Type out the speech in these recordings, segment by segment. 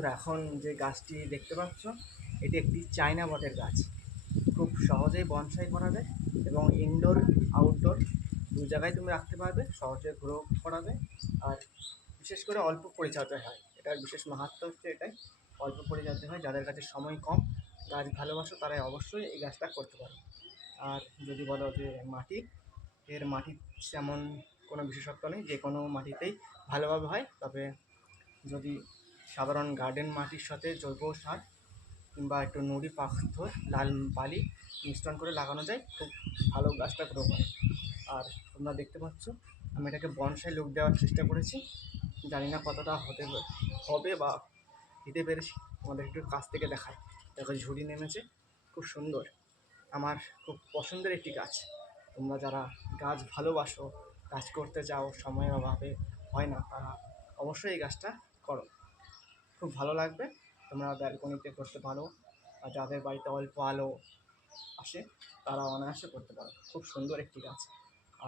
বন্ধুরা, এখন যে গাছটি দেখতে পাচ্ছ এটি একটি চায়না বটের গাছ। খুব সহজেই বনসাই করা যায় এবং ইনডোর আউটডোর দু জায়গায় তুমি রাখতে পারবে, সহজে গ্রো করাবে। আর বিশেষ করে অল্প পরিচর্যা হয়, এটার বিশেষ মাহাত্ম্য হচ্ছে এটাই, অল্প পরিচর্যা হয়। যাদের কাছে সময় কম, গাছ ভালোবাসো, তারাই অবশ্যই এই গাছটা করতে পারো। আর যদি বলো যে মাটি, এর মাটি তেমন কোনো বিশেষত্ব নেই, যে কোনো মাটিতেই ভালোভাবে হয়। তবে যদি সাধারণ গার্ডেন মাটির সাথে জৈব সার কিংবা একটু নুড়ি পাথর, লাল বালি মিশ্রণ করে লাগানো যায়, খুব ভালো গাছটা গ্রো হয়। আর তোমরা দেখতে পাচ্ছ আমি এটাকে বনসাই লুক দেওয়ার চেষ্টা করেছি, জানি না কতটা হবে বা দিতে পেরেছি। তোমাদের একটু কাছ থেকে দেখায়, দেখো ঝুড়ি নেমেছে, খুব সুন্দর। আমার খুব পছন্দের একটি গাছ। তোমরা যারা গাছ ভালোবাসো, কাজ করতে চাও, সময়ের অভাবে হয় না, তারা অবশ্যই এই গাছটা করো, খুব ভালো লাগবে। তোমরা ব্যালকনিতে করতে পারো, আর যাদের বাড়িতে অল্প আলো আসে তারা অনায়াসে করতে পারো। খুব সুন্দর একটি গাছ।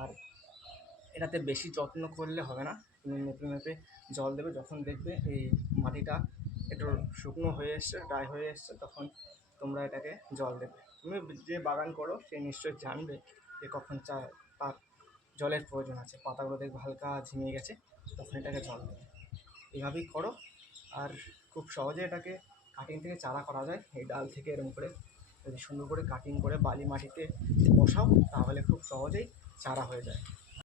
আর এটাতে বেশি যত্ন করলে হবে না, তুমি মেপে মেপে জল দেবে। যখন দেখবে এই মাটিটা একটু শুকনো হয়ে এসছে, ড্রাই হয়ে এসছে, তখন তোমরা এটাকে জল দেবে। তুমি যে বাগান করো সে নিশ্চয়ই জানবে যে কখন তার জলের প্রয়োজন আছে। পাতাগুলো দেখবে হালকা ঝিমিয়ে গেছে, তখন এটাকে জল দেবে। এভাবেই করো। আর খুব সহজে এটাকে কাটিং থেকে চারা করা যায়। এই ডাল থেকে এরকম করে যদি সুন্দর করে কাটিং করে বালি মাটিতে বসাও, তাহলে খুব সহজেই চারা হয়ে যায়।